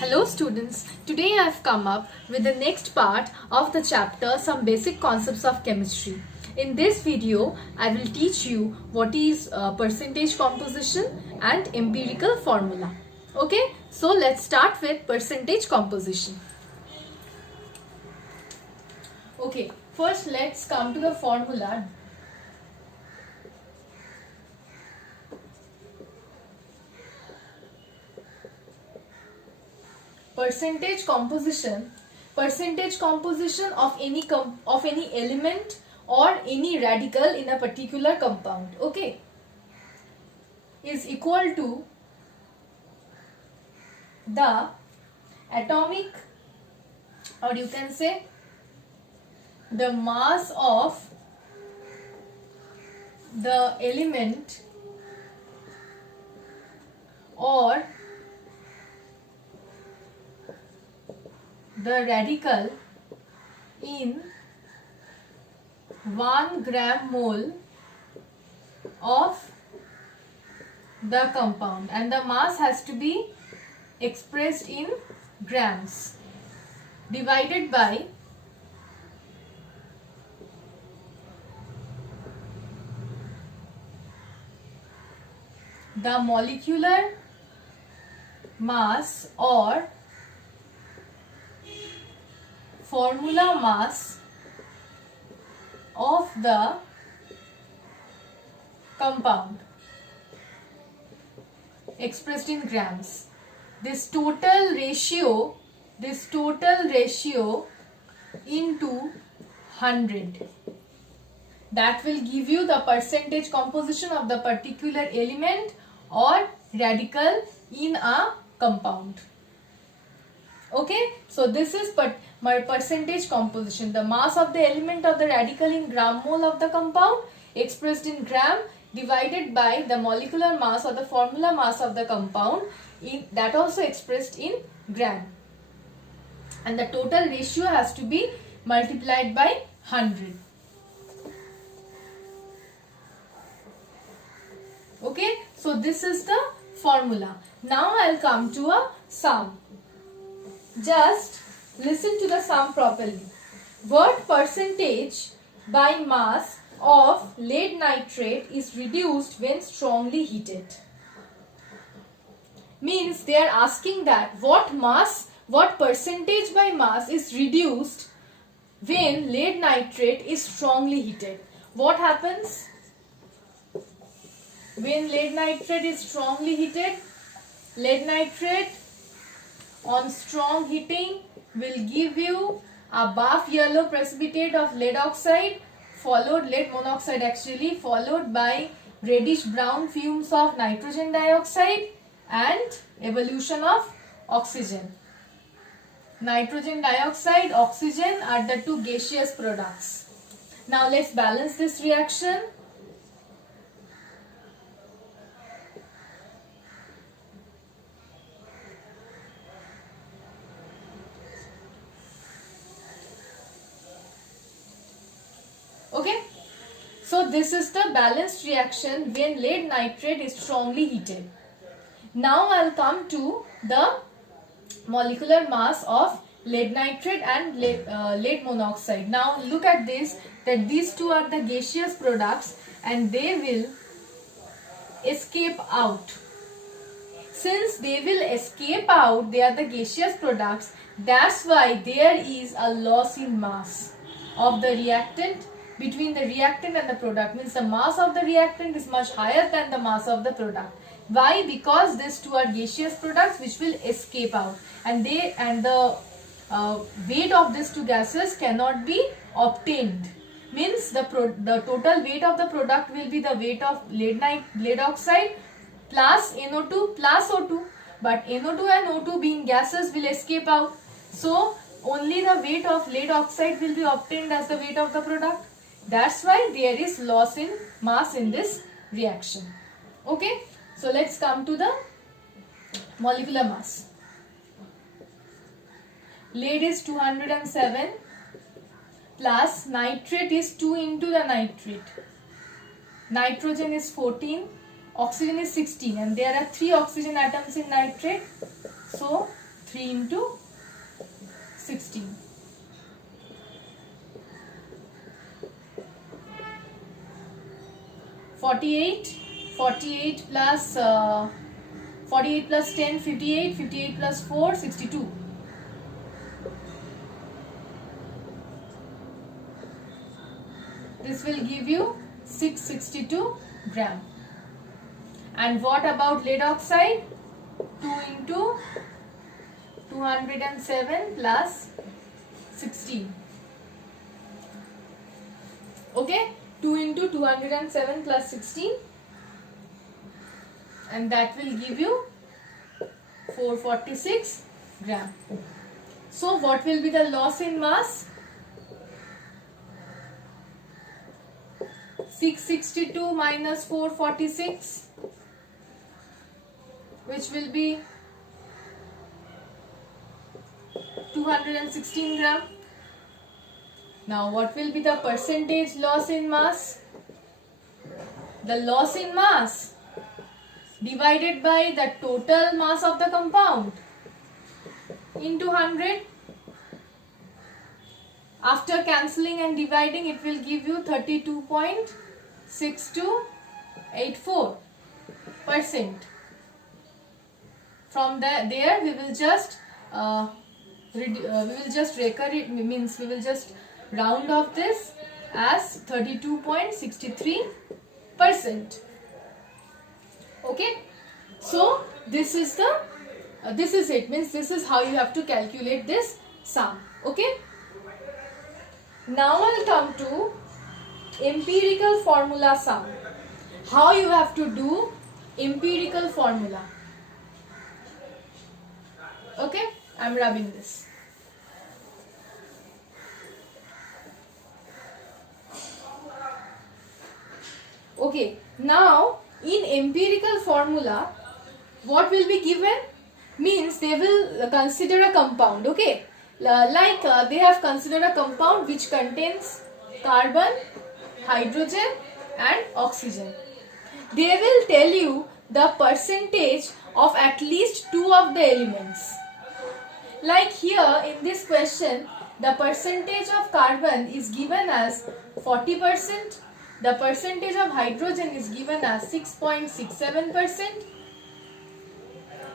Hello students, today I have come up with the next part of the chapter Some Basic Concepts of Chemistry. In this video, I will teach you what is percentage composition and empirical formula. Okay, so let's start with percentage composition. Okay, first let's come to the formula. Percentage composition of any element or any radical in a particular compound, okay, is equal to the atomic, or you can say the mass of the element or the radical in 1 gram mole of the compound, and the mass has to be expressed in grams, divided by the molecular mass or formula mass of the compound expressed in grams. This total ratio into 100, that will give you the percentage composition of the particular element or radical in a compound. Okay, so this is my percentage composition, the mass of the element or the radical in gram mole of the compound expressed in gram divided by the molecular mass or the formula mass of the compound, that also expressed in gram, and the total ratio has to be multiplied by 100. Okay, so this is the formula. Now I'll come to a sum. Just listen to the sum properly. What percentage by mass of lead nitrate is reduced when strongly heated? Means they are asking that what percentage by mass is reduced when lead nitrate is strongly heated. What happens when lead nitrate is strongly heated? Lead nitrate on strong heating will give you a buff yellow precipitate of lead oxide, lead monoxide actually, followed by reddish brown fumes of nitrogen dioxide and evolution of oxygen. Nitrogen dioxide, oxygen are the two gaseous products. Now let's balance this reaction. Okay, so this is the balanced reaction when lead nitrate is strongly heated. Now I'll come to the molecular mass of lead nitrate and lead monoxide. Now look at this, that these two are the gaseous products and they will escape out. Since they will escape out, they are the gaseous products, that's why there is a loss in mass of the reactant between the reactant and the product. Means the mass of the reactant is much higher than the mass of the product. Why? Because these two are gaseous products which will escape out, and the weight of these two gases cannot be obtained. Means the total weight of the product will be the weight of lead oxide plus NO2 plus O2, but NO2 and O2 being gases will escape out, so only the weight of lead oxide will be obtained as the weight of the product. That's why there is loss in mass in this reaction. Okay, so let's come to the molecular mass. Lead is 207 plus nitrate is 2 into the nitrate. Nitrogen is 14, oxygen is 16, and there are 3 oxygen atoms in nitrate. So 3 into 16. Forty-eight plus 10, 58, 58 plus 4, 62. This will give you 662 gram. And what about lead oxide? 2 into 207 plus 16. Okay, 2 into 207 plus 16, and that will give you 446 gram. So what will be the loss in mass? 662 minus 446, which will be 216 gram. Now what will be the percentage loss in mass? The loss in mass divided by the total mass of the compound into 100. After cancelling and dividing, it will give you 32.6284%. From there we will just round off this as 32.63%. Okay, so this is it, means this is how you have to calculate this sum. Okay, now I'll come to empirical formula sum. How you have to do empirical formula. Okay, I'm rubbing this. Okay, now in empirical formula, what will be given? Means they will consider a compound. Okay, they have considered a compound which contains carbon, hydrogen and oxygen. They will tell you the percentage of at least 2 of the elements. Like here in this question, the percentage of carbon is given as 40%. The percentage of hydrogen is given as 6.67%,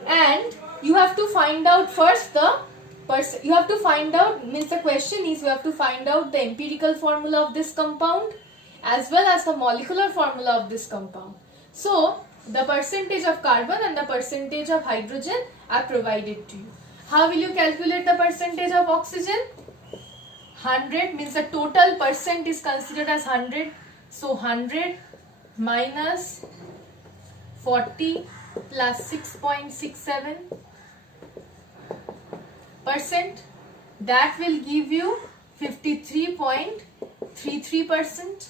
and you have to find out first the question is you have to find out the empirical formula of this compound as well as the molecular formula of this compound. So the percentage of carbon and the percentage of hydrogen are provided to you. How will you calculate the percentage of oxygen? 100 means the total percent is considered as 100. So 100 minus 40 plus 6.67%, that will give you 53.33%.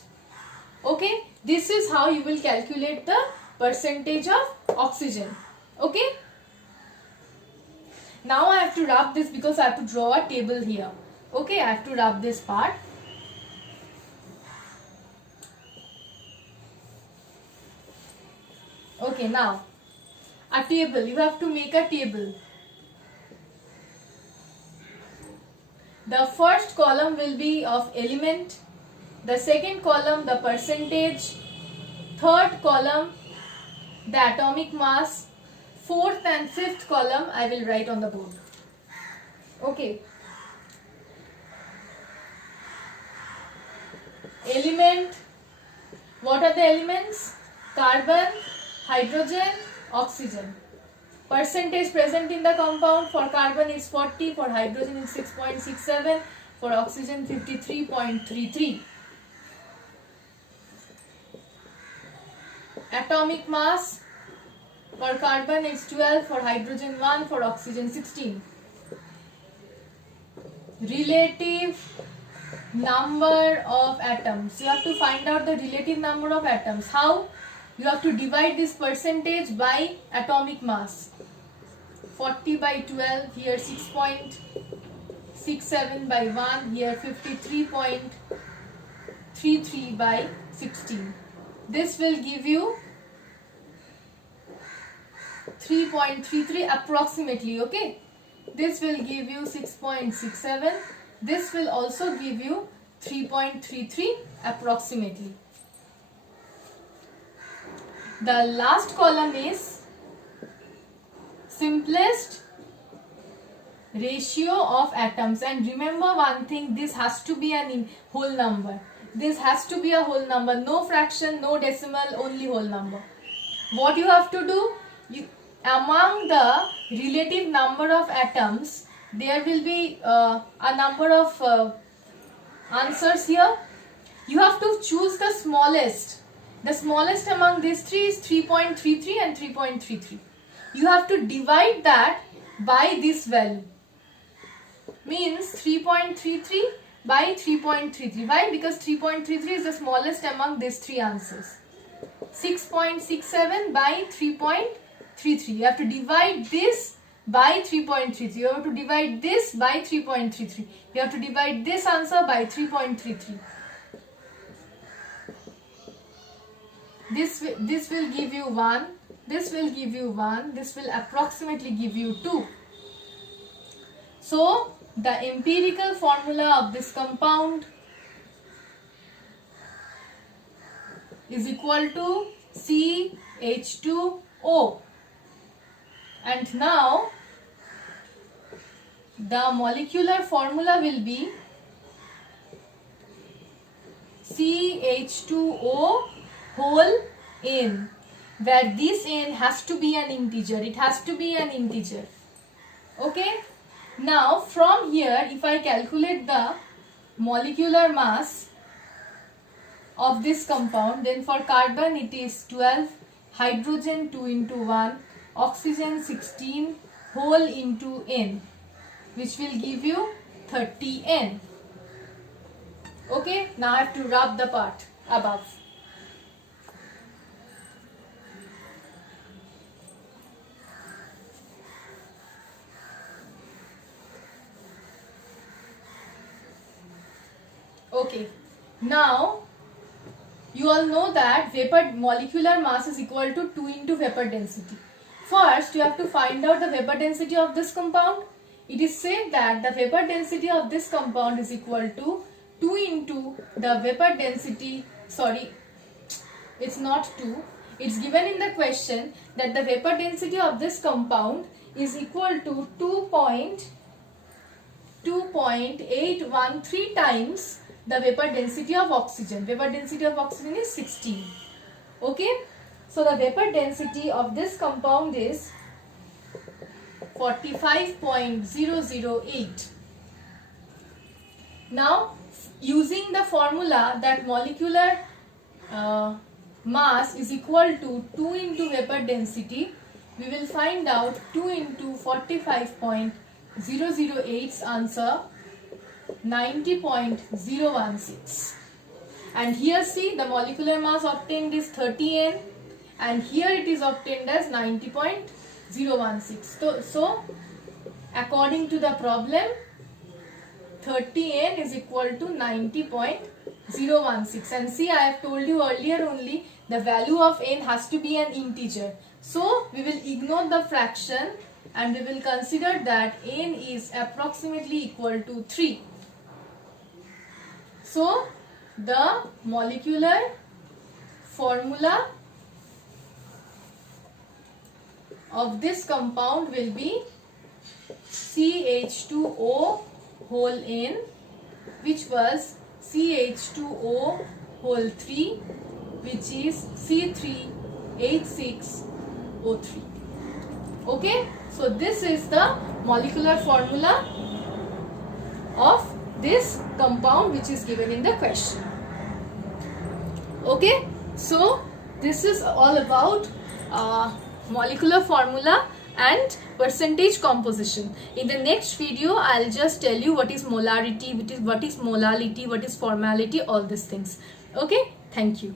Okay, this is how you will calculate the percentage of oxygen. Okay, now I have to rub this because I have to draw a table here. Okay, I have to rub this part. Okay, now a table, you have to make a table. The first column will be of element, the second column the percentage, third column the atomic mass, fourth and fifth column I will write on the board. Okay, element, what are the elements? Carbon, hydrogen, oxygen. Percentage present in the compound, for carbon is 40, for hydrogen is 6.67, for oxygen 53.33. Atomic mass, for carbon is 12, for hydrogen 1, for oxygen 16. Relative number of atoms, you have to find out the relative number of atoms. How? You have to divide this percentage by atomic mass. 40 by 12, here 6.67 by 1, here 53.33 by 16. This will give you 3.33 approximately. Okay, this will give you 6.67. This will also give you 3.33 approximately. The last column is simplest ratio of atoms, and remember one thing, this has to be an whole number. This has to be a whole number, no fraction, no decimal, only whole number. What you have to do, among the relative number of atoms, there will be a number of answers here. You have to choose the smallest. The smallest among these three is 3.33 and 3.33. You have to divide that by this value. Means 3.33 by 3.33. Why? Because 3.33 is the smallest among these three answers. 6.67 by 3.33. You have to divide this by 3.33. You have to divide this by 3.33. You have to divide this answer by 3.33. This will give you 1. This will give you 1. This will approximately give you 2. So, the empirical formula of this compound is equal to CH2O. And now, the molecular formula will be CH2O whole n, where this n has to be an integer. It has to be an integer. Okay? Now, from here, if I calculate the molecular mass of this compound, then for carbon it is 12, hydrogen 2 into 1, oxygen 16 whole into n, which will give you 30n. Okay, now I have to rub the part above. Okay, now you all know that vapor molecular mass is equal to 2 into vapor density. First, you have to find out the vapor density of this compound. It is said that the vapor density of this compound is equal to 2 into the vapor density, sorry, it's not 2. It's given in the question that the vapor density of this compound is equal to 2.813 times the vapor density of oxygen. Vapor density of oxygen is 16. Okay. So the vapor density of this compound is 45.008. Now, using the formula that molecular mass is equal to 2 into vapor density, we will find out 2 into 45.008's answer 90.016. And here see, the molecular mass obtained is 30N, and here it is obtained as 90.016. So according to the problem, 30N is equal to 90.016. And see, I have told you earlier only, the value of N has to be an integer. So we will ignore the fraction and we will consider that N is approximately equal to 3. So the molecular formula of this compound will be CH2O whole N, which was CH2O whole 3, which is C3H6O3. Okay, so this is the molecular formula of this compound which is given in the question. Okay, so this is all about molecular formula and percentage composition. In the next video, I'll just tell you what is molarity, what is molality, what is formality, all these things. Okay, thank you.